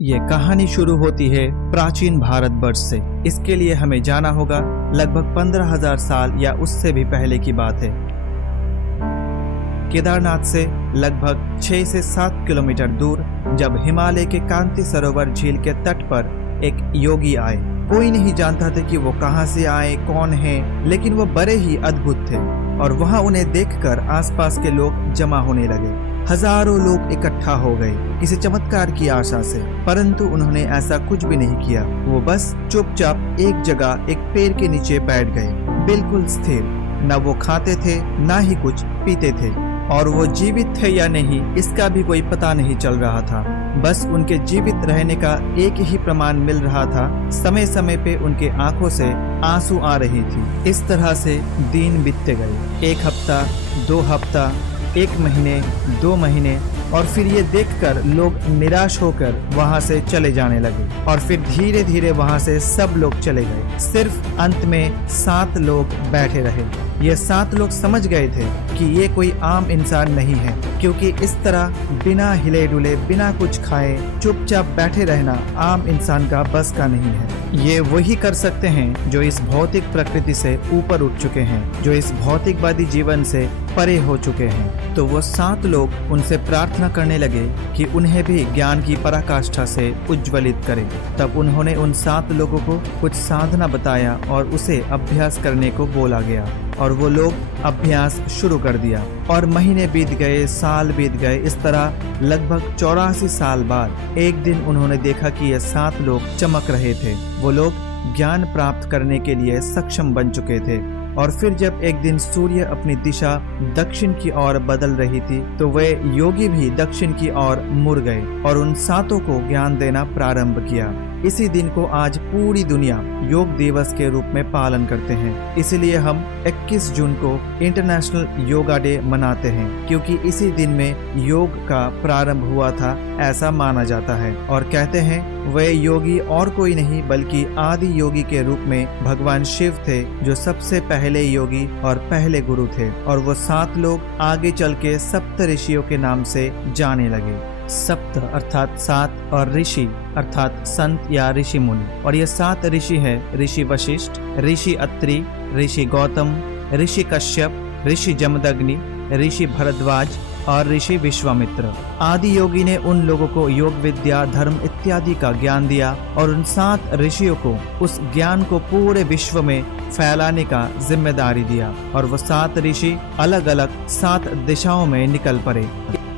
ये कहानी शुरू होती है प्राचीन भारतवर्ष से। इसके लिए हमें जाना होगा लगभग 15,000 साल या उससे भी पहले की बात है। केदारनाथ से लगभग 6 से 7 किलोमीटर दूर जब हिमालय के कांति सरोवर झील के तट पर एक योगी आए। कोई नहीं जानता था कि वो कहां से आए, कौन है, लेकिन वो बड़े ही अद्भुत थे और वहां उन्हें देखकर आसपास के लोग जमा होने लगे। हजारों लोग इकट्ठा हो गए किसी चमत्कार की आशा से, परंतु उन्होंने ऐसा कुछ भी नहीं किया। वो बस चुपचाप एक जगह एक पेड़ के नीचे बैठ गए, बिल्कुल स्थिर। न वो खाते थे न ही कुछ पीते थे और वो जीवित थे या नहीं इसका भी कोई पता नहीं चल रहा था। बस उनके जीवित रहने का एक ही प्रमाण मिल रहा था, समय समय पे उनके आंखों से आंसू आ रही थी। इस तरह से दिन बीतते गए, 1 हफ्ता, 2 हफ्ता, 1 महीने, 2 महीने, और फिर ये देखकर लोग निराश होकर वहां से चले जाने लगे और फिर धीरे धीरे वहां से सब लोग चले गए। सिर्फ अंत में 7 लोग बैठे रहे। ये 7 लोग समझ गए थे कि ये कोई आम इंसान नहीं है, क्योंकि इस तरह बिना हिले डुले, बिना कुछ खाए चुपचाप बैठे रहना आम इंसान का बस का नहीं है। ये वही कर सकते हैं जो इस भौतिक प्रकृति से ऊपर उठ चुके हैं, जो इस भौतिकवादी जीवन से परे हो चुके हैं। तो वो 7 लोग उनसे प्रार्थना करने लगे कि उन्हें भी ज्ञान की पराकाष्ठा से उज्ज्वलित करें। तब उन्होंने उन 7 लोगों को कुछ साधना बताया और उसे अभ्यास करने को बोला गया और वो लोग अभ्यास शुरू कर दिया। और महीने बीत गए, साल बीत गए। इस तरह लगभग 84 साल बाद एक दिन उन्होंने देखा कि ये 7 लोग चमक रहे थे। वो लोग ज्ञान प्राप्त करने के लिए सक्षम बन चुके थे। और फिर जब एक दिन सूर्य अपनी दिशा दक्षिण की ओर बदल रही थी तो वे योगी भी दक्षिण की ओर मुड़ गए और उन 7 को ज्ञान देना प्रारंभ किया। इसी दिन को आज पूरी दुनिया योग दिवस के रूप में पालन करते हैं। इसलिए हम 21 जून को इंटरनेशनल योगा डे मनाते हैं, क्योंकि इसी दिन में योग का प्रारंभ हुआ था ऐसा माना जाता है। और कहते हैं वे योगी और कोई नहीं बल्कि आदि योगी के रूप में भगवान शिव थे, जो सबसे पहले योगी और पहले गुरु थे। और वो 7 लोग आगे चल के सप्त ऋषियों के नाम से जाने लगे। सप्त अर्थात 7 और ऋषि अर्थात संत या ऋषि मुनि। और ये 7 ऋषि है: ऋषि वशिष्ठ, ऋषि अत्रि, ऋषि गौतम, ऋषि कश्यप, ऋषि जमदग्नि, ऋषि भरद्वाज और ऋषि विश्वामित्र। आदि योगी ने उन लोगों को योग विद्या, धर्म इत्यादि का ज्ञान दिया और उन 7 ऋषियों को उस ज्ञान को पूरे विश्व में फैलाने का जिम्मेदारी दिया। और वो 7 ऋषि अलग अलग 7 दिशाओं में निकल पड़े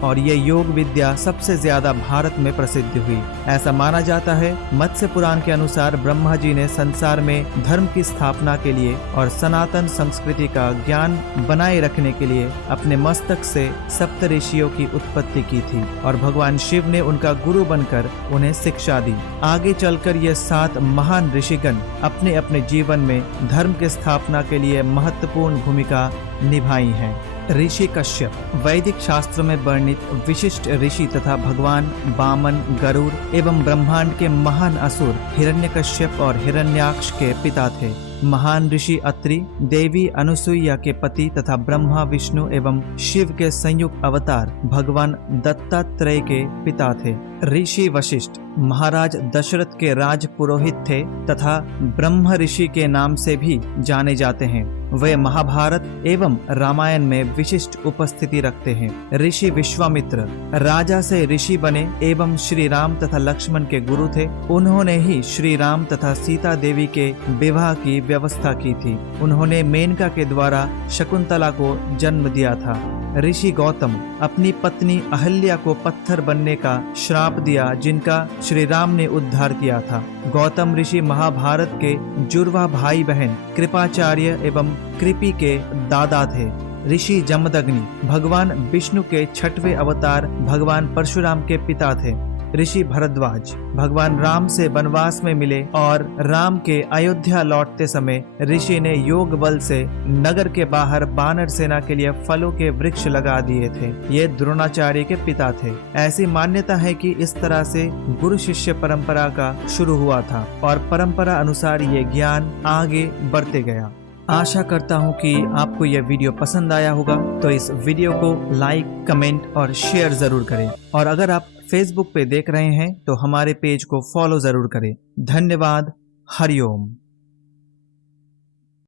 और ये योग विद्या सबसे ज्यादा भारत में प्रसिद्ध हुई। ऐसा माना जाता है मत्स्य पुराण के अनुसार ब्रह्मा जी ने संसार में धर्म की स्थापना के लिए और सनातन संस्कृति का ज्ञान बनाए रखने के लिए अपने मस्तक से सप्त ऋषियों की उत्पत्ति की थी और भगवान शिव ने उनका गुरु बनकर उन्हें शिक्षा दी। आगे चलकर ये 7 महान ऋषिगण अपने अपने जीवन में धर्म की स्थापना के लिए महत्वपूर्ण भूमिका निभाई है। ऋषि कश्यप वैदिक शास्त्रों में वर्णित विशिष्ट ऋषि तथा भगवान वामन, गरुड़ एवं ब्रह्मांड के महान असुर हिरण्यकश्यप और हिरण्याक्ष के पिता थे। महान ऋषि अत्रि देवी अनुसुईया के पति तथा ब्रह्मा, विष्णु एवं शिव के संयुक्त अवतार भगवान दत्तात्रेय के पिता थे। ऋषि वशिष्ठ महाराज दशरथ के राज पुरोहित थे तथा ब्रह्म ऋषि के नाम से भी जाने जाते हैं। वे महाभारत एवं रामायण में विशिष्ट उपस्थिति रखते हैं। ऋषि विश्वामित्र राजा से ऋषि बने एवं श्री राम तथा लक्ष्मण के गुरु थे। उन्होंने ही श्री राम तथा सीता देवी के विवाह की व्यवस्था की थी। उन्होंने मेनका के द्वारा शकुंतला को जन्म दिया था। ऋषि गौतम अपनी पत्नी अहल्या को पत्थर बनने का श्राप दिया, जिनका श्री राम ने उद्धार किया था। गौतम ऋषि महाभारत के जुड़वा भाई बहन कृपाचार्य एवं कृपि के दादा थे। ऋषि जमदग्नि भगवान विष्णु के 6वें अवतार भगवान परशुराम के पिता थे। ऋषि भरद्वाज भगवान राम से वनवास में मिले और राम के अयोध्या लौटते समय ऋषि ने योग बल से नगर के बाहर बानर सेना के लिए फलों के वृक्ष लगा दिए थे। ये द्रोणाचार्य के पिता थे। ऐसी मान्यता है कि इस तरह से गुरु शिष्य परंपरा का शुरू हुआ था और परंपरा अनुसार ये ज्ञान आगे बढ़ते गया। आशा करता हूँ कि आपको यह वीडियो पसंद आया होगा, तो इस वीडियो को लाइक, कमेंट और शेयर जरूर करें। और अगर आप फेसबुक पे देख रहे हैं तो हमारे पेज को फॉलो जरूर करें। धन्यवाद। हरिओम।